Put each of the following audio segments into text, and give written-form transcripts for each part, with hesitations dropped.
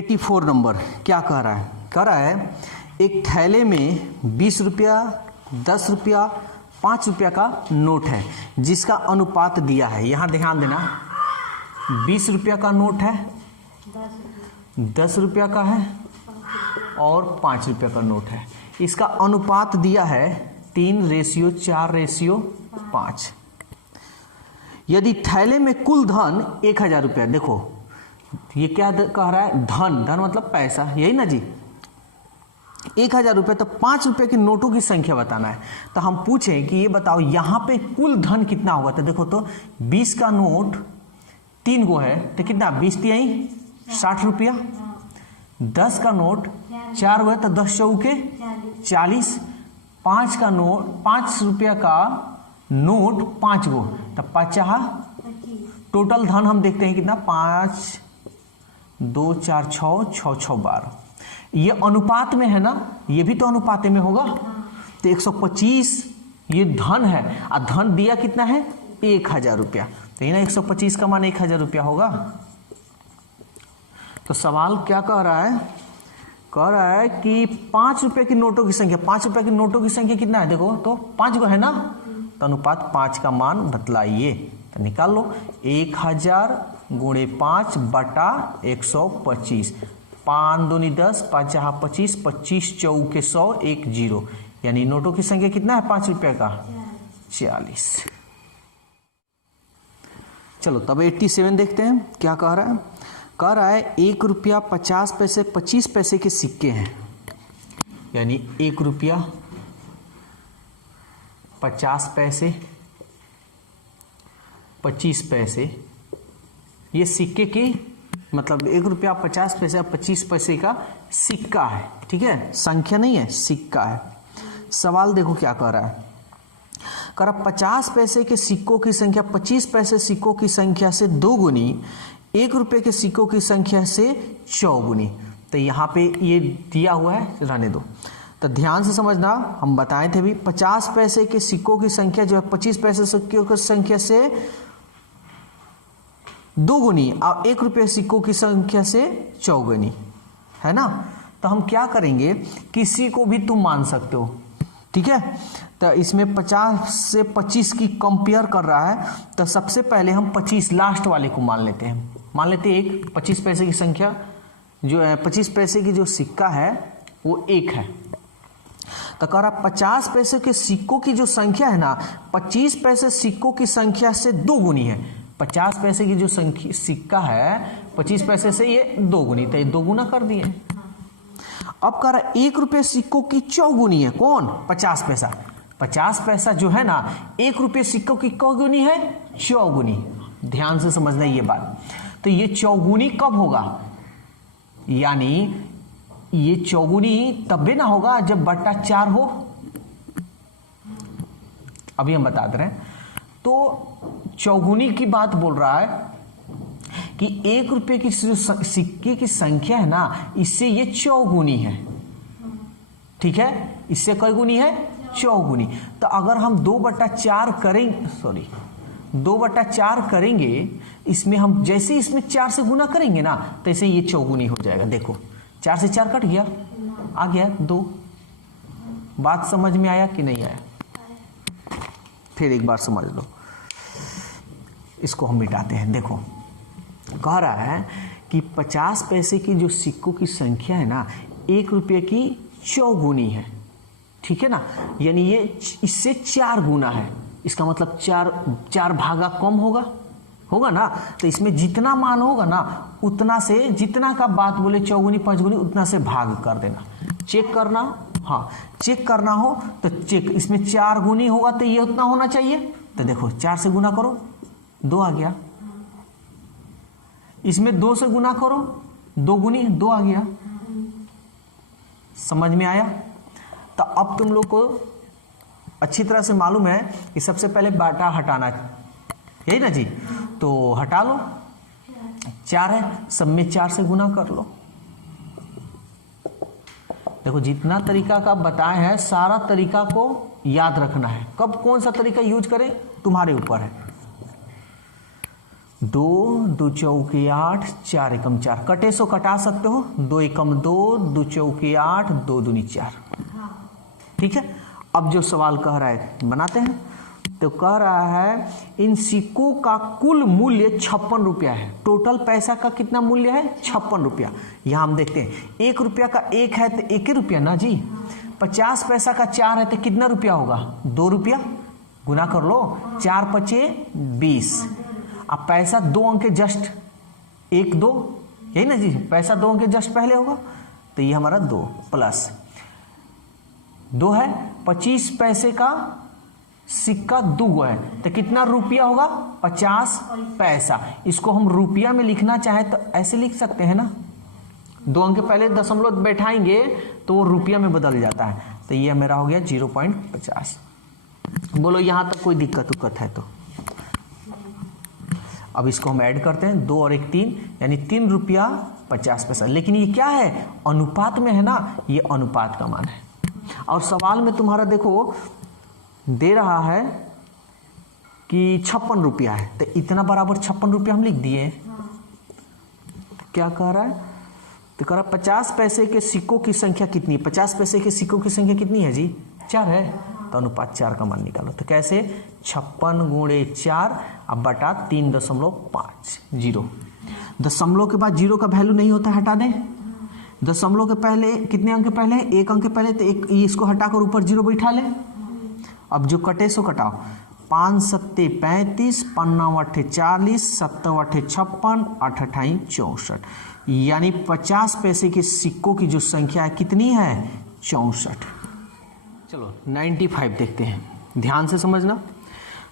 84 number क्या कह रहा है? कह रहा है एक थैले में 20 रुपया, 10 रुपया, 5 रुपया का नोट है जिसका अनुपात दिया है। यहाँ ध्यान देना, 20 रुपया का नोट है, 10 रुपया का है और 5 रुपया का नोट है। इसका अनुपात दिया है 3:4:5। यदि थैले में कुल धन 1000 रुपया, देखो ये क्या कह रहा है? धन, धन मतलब पैसा, यही ना जी। 1000 रुपये, तो 5 रुपये के नोटों की संख्या बताना है। तो हम पूछें कि ये बताओ यहाँ पे कुल धन कितना होगा? तो देखो तो 20 का नोट 3 गो है तो कितना? 20 तिहाई 60 रुपया। 10 का नोट 4 गो है तो 10 चौके 40। 5 का नोट, 5 रुपया का नोट 5 गो तो 50। टोटल धन हम देखते हैं कितना? 5 2 4 6 6 6 12। ये अनुपात में है ना, ये भी तो अनुपात में होगा। तो 125 ये धन है और धन दिया कितना है? 1000 रुपया। तो ये ना 125 का मान 1000 रुपया होगा। तो सवाल क्या कह रहा है? कह रहा है कि 5 रुपए की नोटों की संख्या, 5 रुपए की नोटों की संख्या कितना है? देखो तो 5 को है ना, तो अनुपात 5 का मान बतलाइए। तो निकाल लो, 1000 गुणे 5 बटा 125। 5 दूनी 10, 5 जहाँ 25, 25 चौके 100, 1 0। यानी नोटों की संख्या कितना है 5 रुपए का? 40। चलो तब 87 देखते हैं क्या कह रहा है। कह रहा है 1 रुपया 50 पैसे 25 पैसे के सिक्के हैं। यानी 1 रुपया 50 पैसे 25 पैसे, ये सिक्के की मतलब 1 रुपया 50 पैसे और 25 पैसे का सिक्का है। ठीक है, संख्या नहीं है, सिक्का है। सवाल देखो क्या कह रहा है। कह रहा 50 पैसे के सिक्कों की संख्या 25 पैसे सिक्कों की संख्या से 2 गुनी, 1 रुपये के सिक्कों की संख्या से 4 गुनी। तो यहाँ पे ये दिया हुआ है, रहने दो। तो ध्यान से समझना, हम बताए थे भी 50 पैसे के सिक्कों की संख्या जो है 25 पैसे सिक्कों की संख्या से 2 गुनी और 1 रुपये सिक्कों की संख्या से 4 गुनी, है ना। तो हम क्या करेंगे, किसी को भी तुम मान सकते हो। ठीक है, तो इसमें 50 से 25 की कंपेयर कर रहा है। तो सबसे पहले हम 25 लास्ट वाले को मान लेते हैं। मान लेते हैं एक 25 पैसे की संख्या जो है, 25 पैसे की जो सिक्का है वो 1 है। तो कह रहा 50 पैसे के सिक्कों की जो संख्या है ना, 25 पैसे सिक्कों की संख्या से 2 गुनी है। 50 पैसे की जो संख्या सिक्का है 25 पैसे से ये 2 गुनी, तो ये 2 गुना कर दिए। अब कह रहा 1 रुपये सिक्कों की 4 गुनी है। कौन? 50 पैसा। 50 पैसा जो है ना 1 रुपये सिक्कों की कौ गुनी है? 4 गुनी। ध्यान से समझना ये बात। तो ये 4 गुनी कब होगा? यानी ये 4 गुनी तब ना होगा जब बट्टा 4 हो। अभी हम बता दे रहे हैं। तो 4 गुनी की बात बोल रहा है कि 1 रुपये की जो सिक्के की संख्या है ना, इससे ये 4 गुनी है। ठीक है, इससे कई गुनी है? 4 गुनी। तो अगर हम 2/4 करेंगे, 2/4 करेंगे, इसमें हम जैसे इसमें 4 से गुना करेंगे ना, तैसे ये 4 गुनी हो जाएगा। देखो 4 से 4 कट गया, आ गया 2। बात समझ में आया कि नहीं आया? फिर एक बार समझ लो, इसको हम मिटाते हैं। देखो कह रहा है कि 50 पैसे की जो सिक्कों की संख्या है ना, 1 रुपये की 4 गुनी है। ठीक है ना, यानी ये इससे 4 गुना है। इसका मतलब 4 भागा कम होगा ना। तो इसमें जितना मान होगा ना, उतना से, जितना का बात बोले 4 गुनी 5 गुनी, उतना से भाग कर देना। चेक करना, हाँ चेक करना हो तो चेक, इसमें 4 गुनी होगा तो ये उतना होना चाहिए। तो देखो 4 से गुना करो 2 आ गया, इसमें 2 से गुना करो 2 गुनी 2 आ गया। समझ में आया? तो अब तुम लोग को अच्छी तरह से मालूम है कि सबसे पहले बाटा हटाना, यही ना जी। तो हटा लो, 4 है, सब में 4 से गुना कर लो। देखो जितना तरीका का बताए हैं, सारा तरीका को याद रखना है। कब कौन सा तरीका यूज करें तुम्हारे ऊपर है। 2 2 चौके 8 4 एकम 4, कटे सो कटा सकते हो, 2 एकम 2 2 चौके 8 2 दूनी 4। ठीक है, अब जो सवाल कह रहा है बनाते हैं। तो कह रहा है इन सिक्कों का कुल मूल्य 56 रुपया है। टोटल पैसा का कितना मूल्य है? 56 रुपया। यहां हम देखते हैं 1 रुपया का 1 है तो 1 रुपया ना जी। 50 पैसा का 4 है तो कितना रुपया होगा? 2 रुपया। गुना कर लो, 4 पचे 20। अब पैसा 2 अंक के जस्ट 1 2, यही ना जी, पैसा 2 अंक के जस्ट पहले होगा, तो ये हमारा 2 प्लस 2 है। 25 पैसे का सिक्का 2 है तो कितना रुपया होगा? 50 पैसा। इसको हम रुपया में लिखना चाहे तो ऐसे लिख सकते हैं ना, 2 अंक के पहले दशमलव बैठाएंगे तो वो रुपया में बदल जाता है। तो ये मेरा हो गया 0.50। बोलो यहां तक कोई दिक्कत उक्कत है तो? अब इसको हम ऐड करते हैं, 2 और 1 3, यानी 3 रुपया 50 पैसा। लेकिन ये क्या है? अनुपात में है ना, ये अनुपात का मान है। और सवाल में तुम्हारा देखो दे रहा है कि 56 रुपया है, तो इतना बराबर 56 रुपया हम लिख दिए। क्या कह रहा है? तो कह रहा 50 पैसे के सिक्कों की संख्या कितनी है? 50 पैसे के सिक्कों की संख्या कितनी है जी? 4 है। तो अनुपात 4 का मान निकालो। तो कैसे? 56 गुणे 4 अब बटा 3.50। दशमलव के बाद 0 का वैल्यू नहीं होता, हटा दें। दशमलव के पहले कितने अंक पहले? 1 अंक पहले, तो एक इसको हटाकर ऊपर 0 बैठा ले। अब जो कटे सो कटाओ, 5 7 35, 5 8 40, 7 8 56, 8 8 64, यानी 50 पैसे के सिक्कों की जो संख्या है कितनी है? 64। चलो 95 देखते हैं, ध्यान से समझना।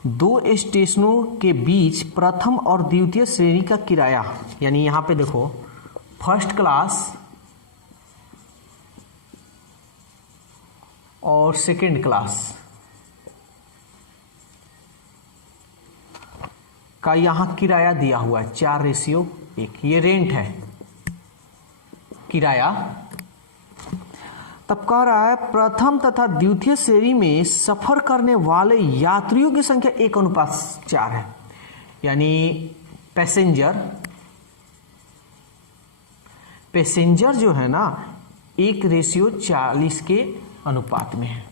2 स्टेशनों के बीच प्रथम और द्वितीय श्रेणी का किराया, यानी यहां पे देखो फर्स्ट क्लास और सेकेंड क्लास का यहां किराया दिया हुआ है 4:1। ये रेंट है, किराया। तब कह रहा है प्रथम तथा द्वितीय श्रेणी में सफर करने वाले यात्रियों की संख्या 1:4 है, यानी पैसेंजर जो है ना 1:40 के अनुपात में है।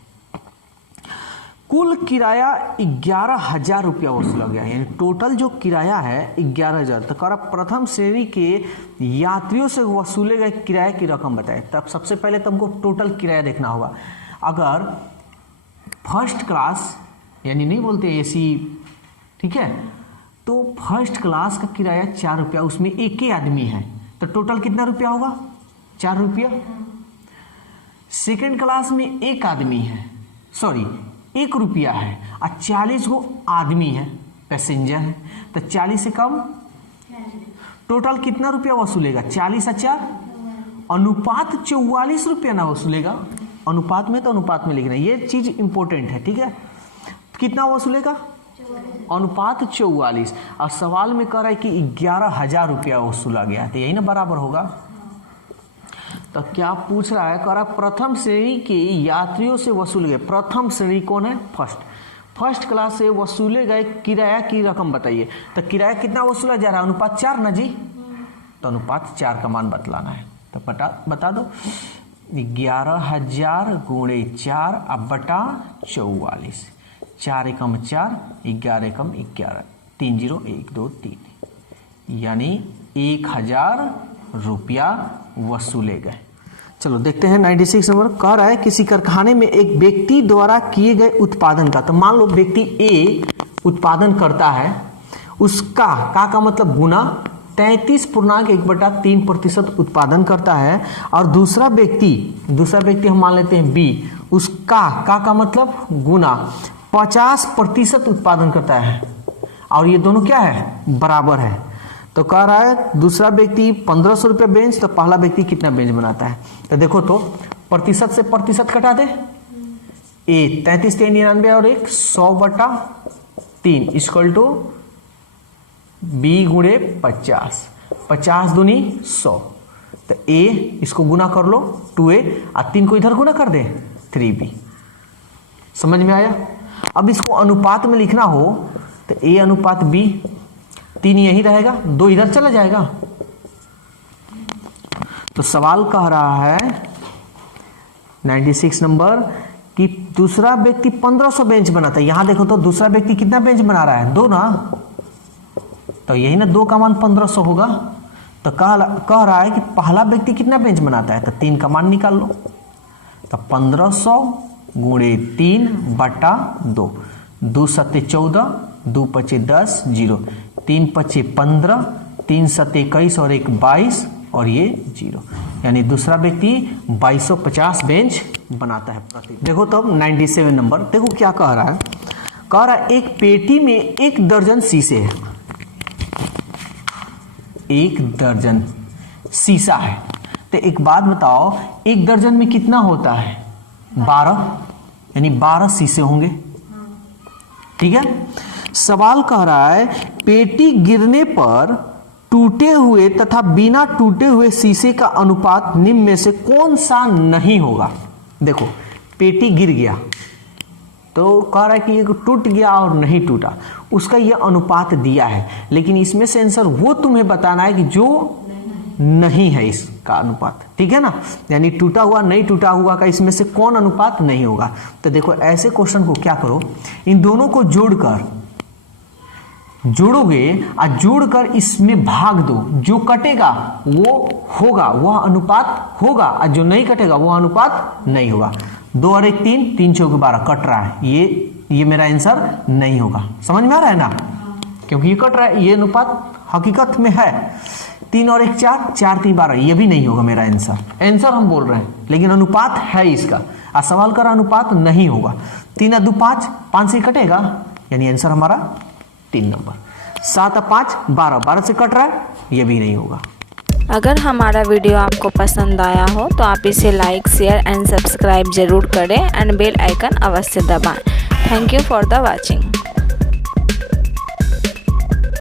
कुल किराया 11,000 रुपया वसूला गया, यानी टोटल जो किराया है 11,000। तो कह रहा प्रथम श्रेणी के यात्रियों से वसूले गए किराए की रकम बताए। तब सबसे पहले तुमको टोटल किराया देखना होगा। अगर फर्स्ट क्लास, यानी नहीं बोलते एसी, ठीक है, तो फर्स्ट क्लास का किराया 4 रुपया, उसमें एक ही आदमी है, तो टोटल कितना रुपया होगा? 4 रुपया। सेकेंड क्लास में एक आदमी है, सॉरी 1 रुपया है, और 40 गो आदमी है, पैसेंजर है, तो 40 से कम, टोटल कितना रुपया वसूलेगा? 40 और 4, अनुपात 44 रुपया ना वसूलेगा। अनुपात में तो अनुपात में लिखना, ये चीज इंपॉर्टेंट है, ठीक है। कितना वसूलेगा? अनुपात 44। और सवाल में कह रहा है कि 11,000 रुपया वसूला गया, तो यही ना बराबर होगा। तो क्या पूछ रहा है? कह रहा प्रथम श्रेणी के यात्रियों से वसूले गए, प्रथम श्रेणी कौन है? फर्स्ट क्लास से वसूले गए किराया की रकम बताइए। तो किराया कितना वसूला जा रहा है? अनुपात 4 ना जी, तो अनुपात 4 का मान बतलाना है। तो बता दो 11,000 गुणे 4 अब बटा 44, 4 एकम 4, 11 एकम 11, 3 0 1 2 3, यानी 1,000 रुपया वसूले गए। चलो देखते हैं 96 नंबर। कह रहा है किसी कारखाने में एक व्यक्ति द्वारा किए गए उत्पादन का, तो मान लो व्यक्ति ए उत्पादन करता है, उसका का मतलब गुना 33.1/3% उत्पादन करता है, और दूसरा व्यक्ति हम मान लेते हैं बी, उसका का मतलब गुना 50% उत्पादन करता है, और ये दोनों क्या है? बराबर है। तो कह रहा है दूसरा व्यक्ति 1500 रुपया बेंच, तो पहला व्यक्ति कितना बेंच बनाता है? तो देखो तो प्रतिशत से प्रतिशत कटा दे, ए 33 3 99 और 1 100/3 इक्वल टू बी गुणे 50, 50 दूनी 100। तो ए इसको गुना कर लो 2a, और 3 को इधर गुना कर दे 3b। समझ में आया? अब इसको अनुपात में लिखना हो तो a अनुपात b, 3 यहीं रहेगा, 2 इधर चला जाएगा। तो सवाल कह रहा है 96 नंबर कि दूसरा व्यक्ति 1500 बेंच बनाता है। यहां देखो तो दूसरा व्यक्ति कितना बेंच बना रहा है, 2 ना, तो यही ना 2 का मान 1500 होगा। तो कह रहा है कि पहला व्यक्ति कितना बेंच बनाता है, तो 3 का मान निकाल लो। तो 1500 गुणे 3 बटा 2, 2 सत्ते 14, 2 पचे 10, 0, 3 पचे 15, 3 सत्ते 21 और 1 22 और ये 0, यानी दूसरा व्यक्ति 2250 बेंच बनाता है प्रति। देखो तब 97 नंबर, देखो क्या कह रहा है। कह रहा है एक पेटी में 1 दर्जन शीशे है, 1 दर्जन शीशा है। तो एक बात बताओ, 1 दर्जन में कितना होता है, 12, यानी 12 शीशे होंगे। ठीक है। सवाल कह रहा है पेटी गिरने पर टूटे हुए तथा बिना टूटे हुए शीशे का अनुपात निम्न में से कौन सा नहीं होगा। देखो पेटी गिर गया तो कह रहा है कि एक टूट गया और नहीं टूटा, उसका यह अनुपात दिया है, लेकिन इसमें से आंसर वो तुम्हें बताना है कि जो नहीं है इसका अनुपात। ठीक है ना, यानी टूटा हुआ नहीं टूटा हुआ का इसमें से कौन अनुपात नहीं होगा। तो देखो ऐसे क्वेश्चन को क्या करो, इन दोनों को जोड़ोगे और जोड़कर इसमें भाग दो, जो कटेगा वो होगा, वह अनुपात होगा, और जो नहीं कटेगा वो अनुपात नहीं होगा। 2 और 1 3, 3 चौके 12 कट रहा है, ये मेरा आंसर नहीं होगा। समझ में आ रहा है ना, क्योंकि ये कट रहा है, ये अनुपात हकीकत में है। 3 और 1 4, 4 3 12, ये भी नहीं होगा मेरा आंसर हम बोल रहे हैं, लेकिन अनुपात है इसका, और सवाल कर अनुपात नहीं होगा। 3 और 2 5, 5 से कटेगा, यानी आंसर हमारा 3 नंबर। 7 और 5 12, 12 से कट रहा है, ये भी नहीं होगा। अगर हमारा वीडियो आपको पसंद आया हो तो आप इसे लाइक, शेयर एंड सब्सक्राइब जरूर करें एंड बेल आइकन अवश्य दबाएं। Thank you for the watching.